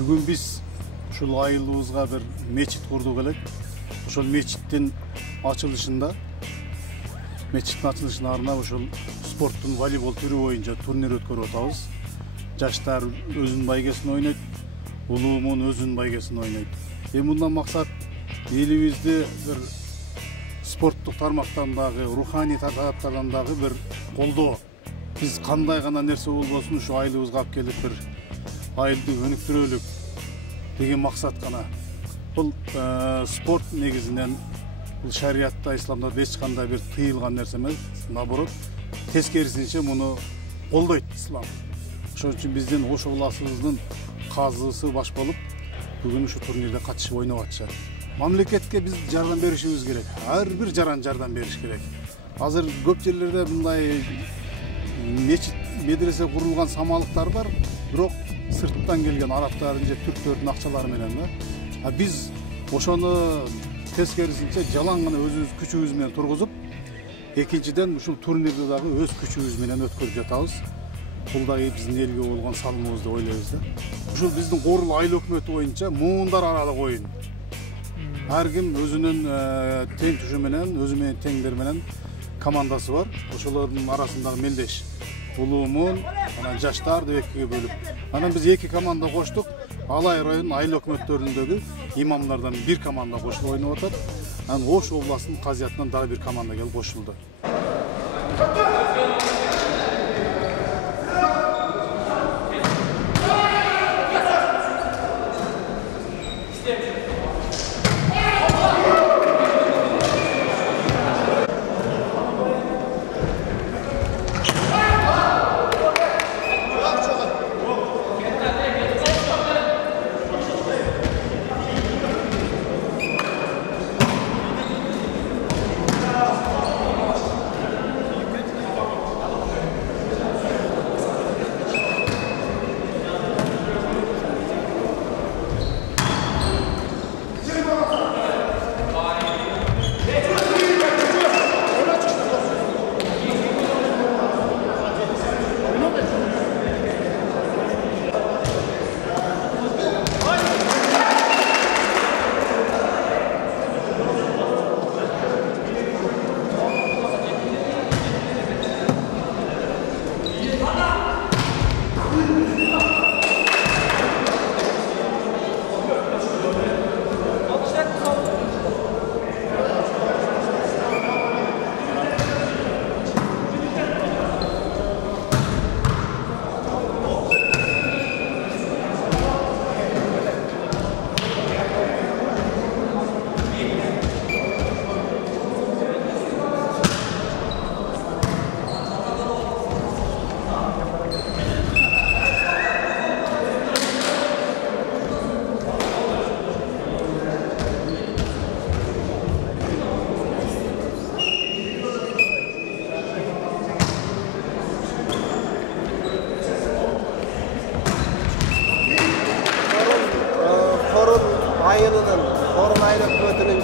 Бүгін біз ушул айылыбызга bir мечит курдук элек. Ошол мечиттин ачылышында арнап ошол спорттун волейбол түрү боюнча турнир өткөрүп атабыз. Жаштар өзүнүн байгесин ойнойт, улуумун өзүнүн байгесин ойнойт. Мындан максат элибизди bir спорттук тармактан дагы, руханий тараптардан дагы bir колдоо. Биз кандай гана нерсе болбосун ушу айылыбызга алып келип bir айылды өнүктүрөлүк деген максат гана. Бул спорт негизинен бул шариятта, исламда эч кандай бир тыйылган нерсе эмес, наоборот, тескерисинче муну колдойт ислам. Ошон үчүн биздин Ош областыбыздын казысы баш болуп, бүгүн ушу турнирде катышып ойноп атышат. Мамлекетке биз жардам беришибиз керек. Ар бир жаран жардам бериш керек. Азыр көп жерлерде мындай мечит, медресе курулган самалыктар бар, бирок сырттан келген арабтардын же түрктөрдүн акчалары менен да. Биз ошону тескерисинче жалаң гана өзүбүз күчүбүз менен тургузуп, экинчиден ушул турнирди дагы өз күчүбүз менен өткөрүп жатабыз. Бул дагы биздин элге болгон салымыбыз деп ойлойбуз да. Ушул биздин Корул айыл өкмөтү боюнча муундар аралык оюн. Ар ким өзүнүн тең түшү менен, өзү менен теңдер менен командасы бар. Ошолордун арасындагы мелдеш улуумун, анан жаштар деп экиге бөлүп. Анан биз эки команда коштук. Алай районунун айыл өкмөттөрүндөгү имамдардан бир команда кошулуп ойноп атат. Анан Ош областынын казиятынан дагы бир команда келип кошулду.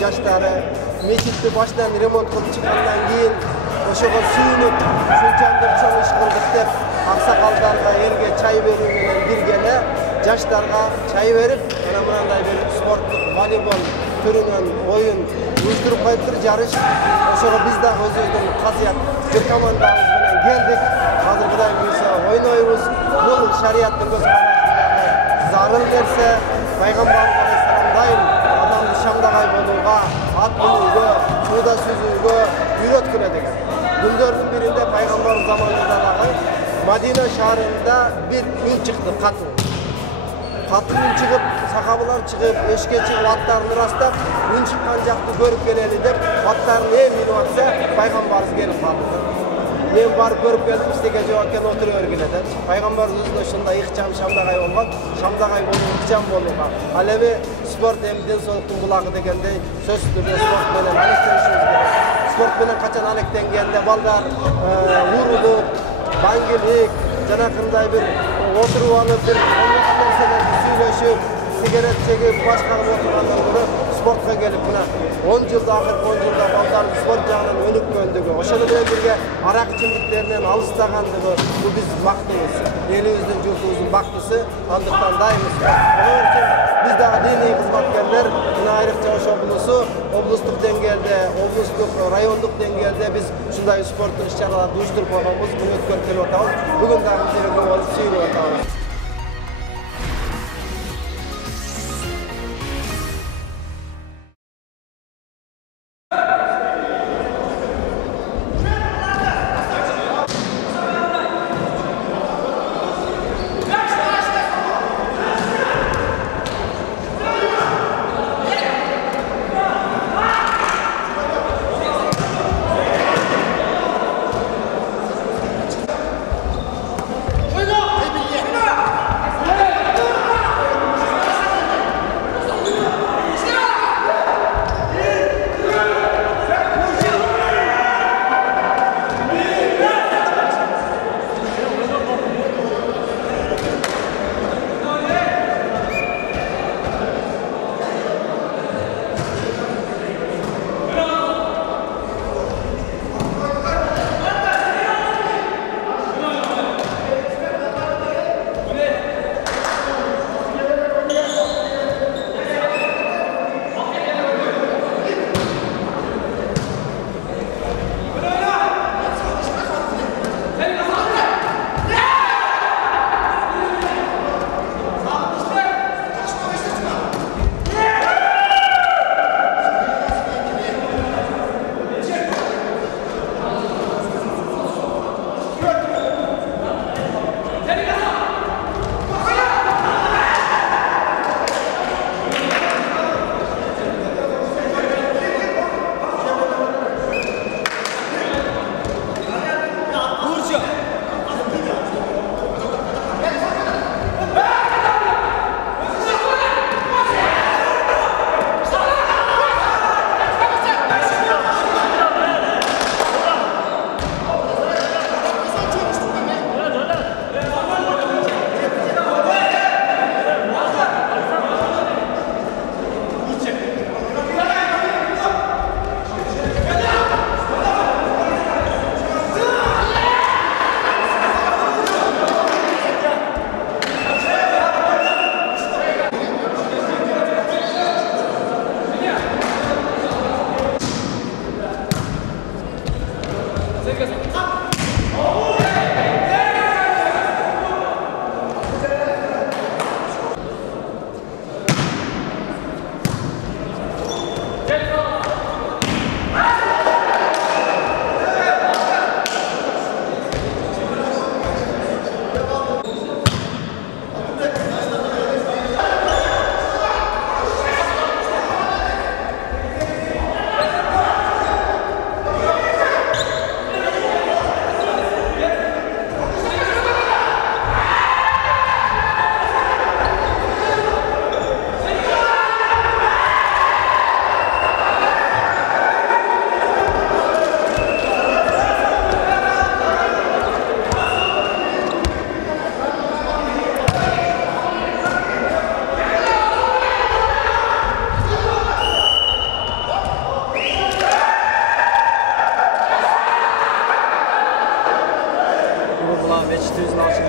жаштары мечитти башынан ремонт кылып чыккандан кийин ошого сүйүнүп ушунчалык чоң иш кылдык деп аксакалдарга элге чай берүү менен бирге эле жаштарга чай берип ana мындай бир спорттук волейбол түрүнөн оюн уюштуруп коюптур жарыш. Ошого биз дагы өзүбүздүн казыят бир командабыз менен келдик. Азыр Кудай буйруса ойнойбуз. Бул шарияттын көз карашындагы зарыл нерсе. Пайгамбарыбыз алейхисалам дайым адамды шамдагай болууга, ат минүүгө, сууда сүзүүгө үйрөткөн экен. Күндөрдүн биринде пайгамбарыбыз заманында дагы Мадина шаарында бир үн чыкты, катуу. Катуу үн чыгып, сахабалар чыгып, эшикке чыгып аттарын ырастап, үн чыккан жакты көрүп келели деп, аттарын минип атса, пайгамбарыбыз келип калды. Мен барып көрүп келдим, сизге жооп экен отура бергиле деп. Пайгамбарыбыз өзүнө ушундай ыкчам шамдагай болгон, шамдагай болуу ыкчам болууга. Ал эми спорт эми ден соолуктун булагы дегендей сөзсүз түрдө спорт менен алектенишибиз керек. Спорт менен качан алектенгенде балдар урулук, баңгилик, жанакындай бир отуруп алып бир нерселерди сүйлөшүп, сигарет чегип, башка кылып отургандан көрө спортко келип мына 10 жылда акыркы 10 жылда балдардын спорт жагынан өнүккөндүгү, ошону менен бирге арак ичимдиктеринен алыстагандыгы бул биздин бактыбыз, элибиздин журтубуздун бактысы. Андыктан дайым биз дагы диний кызматкерлер мына айрыкча ошо облустук деңгээлде, облустук, райондук деңгээлде биз ушундай спорттук иш-чараларды уюштуруп койгонбуз, муну өткөрүп келип атабыз. Бүгүн дагы бизге болуп сүйүнүп атабыз.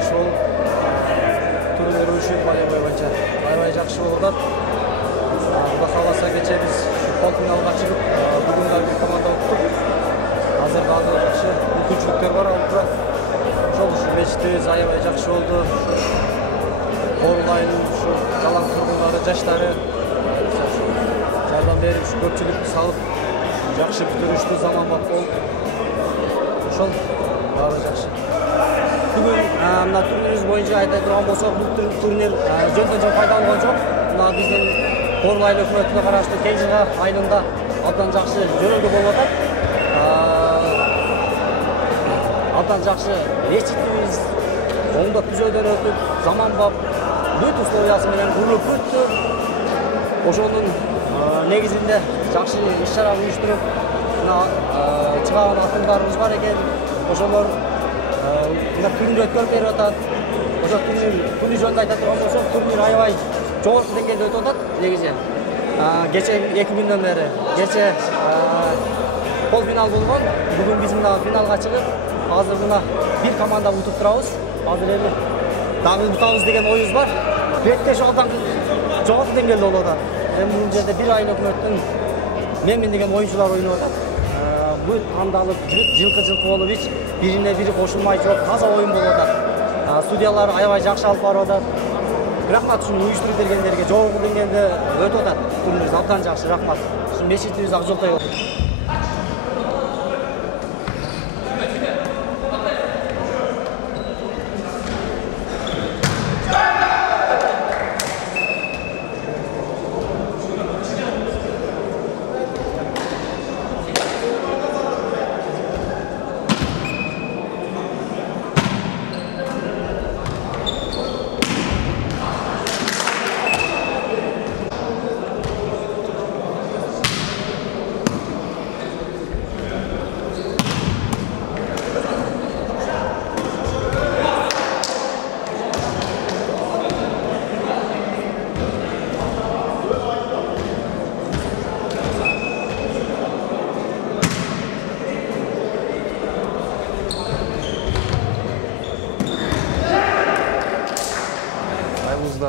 жакшы болуп, турнир үчүн волейбол боюнча аябай жакшы болуп атат. Кудай кааласа кече биз полуфиналга чыгып, бүгүн да бир команда уттук. Азыр дагы жакшы мүмкүнчүлүктөр бар алдыда. Ошол үчүн мечитибиз аябай жакшы болду. Орлайын ушу жалаң тургундары, жаштары жардам берип, көпчүлүктү салып, жакшы бүтүрүштү, заманбап болуп. Ошол баары жакшы. Бүгүн мына турнирибиз боюнча айта турган болсок, бул турнир жөн пайдаланган жок. Мына биздин Орлайын өкмөтүнө караштуу Кеңжига айылында абдан жакшы жөнөкөй болуп атат. Абдан жакшы мечитибиз оңдоп күзөйдөн өтүп, заманбап бүт условиясы менен курулуп бүттү. Ошонун негизинде жакшы иш-чара уюштуруп, мына чыган акындарыбыз бар экен. Ошолор мына турнир өткөрүп берип атат. Ошо турнир жөнүндө айта турган болсок, турнир аябай жогорку деңгээлде өтүп атат негизи. Кече 2 күндөн бери кече полуфинал болгон. Бүгүн биз мына финалга чыгып, азыр мына бир команда утуп турабыз. Азыр эми дагы утабыз деген оюбуз бар. Бетте ошолдан жогорку деңгээлде болуп атат. Эми бул жерде бир айыл өкмөттүн менмин деген оюнчулар ойноп атат. Бүт кандалып, жылкы болуп, эч бирине бири кошулмай жооп, таза оюн болуп атат. Судьялар аябай жакшы алып барып атат. Рахмат ушуну уюштуруп бергендерге, жогорку деңгээлде өтүп атат. Турнир абдан жакшы, рахмат. Ушу мечитибиз ак жолтой болду.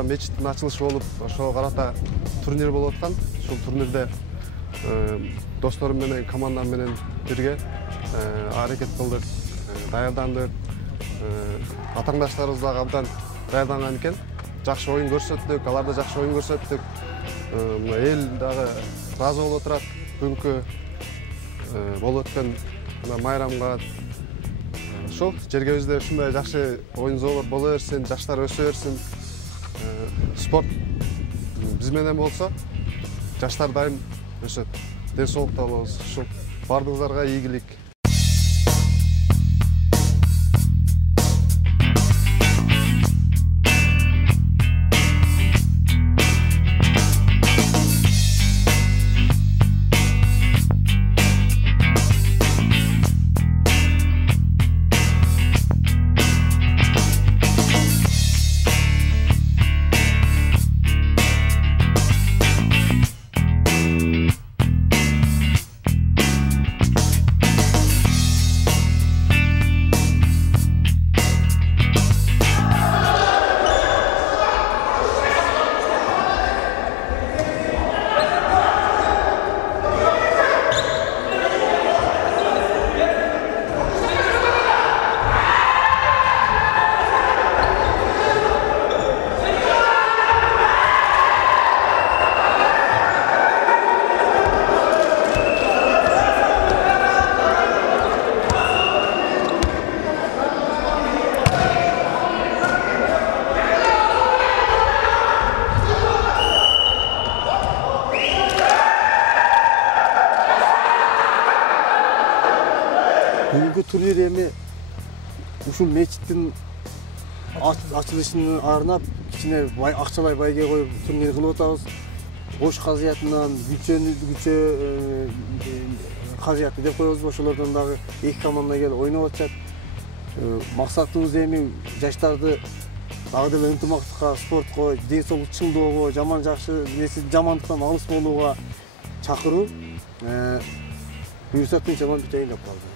Мечиттин ачылышы болуп, ошого карата турнир болуп аткан. Ушул турнирде досторум менен, командам менен бирге аракет кылдык, даярдандык. Атаңдаштарыбыз дагы абдан даярданган экен. Жакшы оюн көрсөттүк, алар да жакшы оюн көрсөттүк. Эл дагы ыраазы болуп отурат. Бүгүнкү болуп өткөн майрамга ошол жергебизде ушундай жакшы оюн боло берсин, жаштар өсө берсин. Спорт биз менен болсо, жаштар дайым өсөт. Ден соолукта болобуз. Ушул бардыгыңыздарга ийгилик. Бүгүнкү турнир эми ушул мечиттин ачылышына арнап кичине акчалай байге коюп турнир кылып атабыз. Кош казыятынан күчө казыятты деп коебуз. Ошолордон дагы 2 команда келип ойноп атышат. Максатыбыз эми жаштарды дагы деле ынтымактыкка, спортко, ден соолук чыңдоого, жаман жакшы жамандыктан алыс болууга чакыруу. Буюрса тынчынан бүтөйүн деп калды.